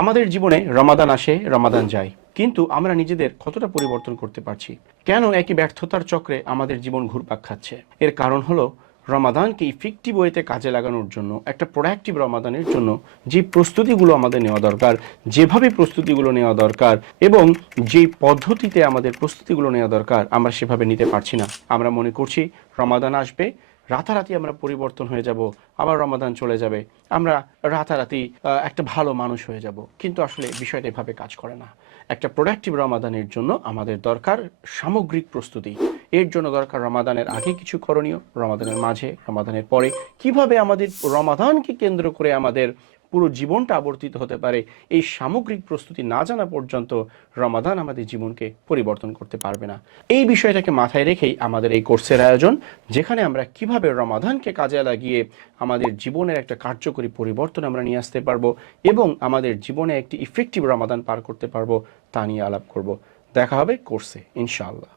আমাদের জীবনে রমাদান আসে, রমাদান যায়, কিন্তু আমরা নিজেদের কতটা পরিবর্তন করতে পারছি? কেন একই ব্যর্থতার চক্রে আমাদের জীবন ঘুরপাক খাচ্ছে? এর কারণ হলো রমাদানকে ইফেক্টিভ ওয়েতে কাজে লাগানোর জন্য, একটা প্রোডাক্টিভ রমাদানের জন্য যে প্রস্তুতিগুলো আমাদের নেওয়া দরকার, যেভাবে প্রস্তুতিগুলো নেওয়া দরকার এবং যেই পদ্ধতিতে আমাদের প্রস্তুতিগুলো নেওয়া দরকার, আমরা সেভাবে নিতে পারছি না। আমরা মনে করছি রমাদান আসবে, রাতারাতি আমরা পরিবর্তন হয়ে যাব, আবার রমাদান চলে যাবে, আমরা রাতারাতি একটা ভালো মানুষ হয়ে যাব। কিন্তু আসলে বিষয়টা এভাবে কাজ করে না। একটা প্রোডাক্টিভ রমাদানের জন্য আমাদের দরকার সামগ্রিক প্রস্তুতি। এর জন্য দরকার রমাদানের আগে কিছু করণীয়, রমাদানের মাঝে, রমাদানের পরে কিভাবে আমাদের রমাদানকে কেন্দ্র করে আমাদের পুরো জীবনটা আবর্তিত হতে পারে, এই সামগ্রিক প্রস্তুতি না জানা পর্যন্ত রমাদান আমাদের জীবনকে পরিবর্তন করতে পারবে না। এই বিষয়টাকে মাথায় রেখেই আমাদের এই কোর্সের আয়োজন, যেখানে আমরা কিভাবে রমাদানকে কাজে লাগিয়ে আমাদের জীবনের একটা কার্যকরী পরিবর্তন আমরা নিয়ে আসতে পারবো এবং আমাদের জীবনে একটি ইফেক্টিভ রমাদান পার করতে পারবো, তা নিয়ে আলাপ করব। দেখা হবে কোর্সে, ইনশাআল্লাহ।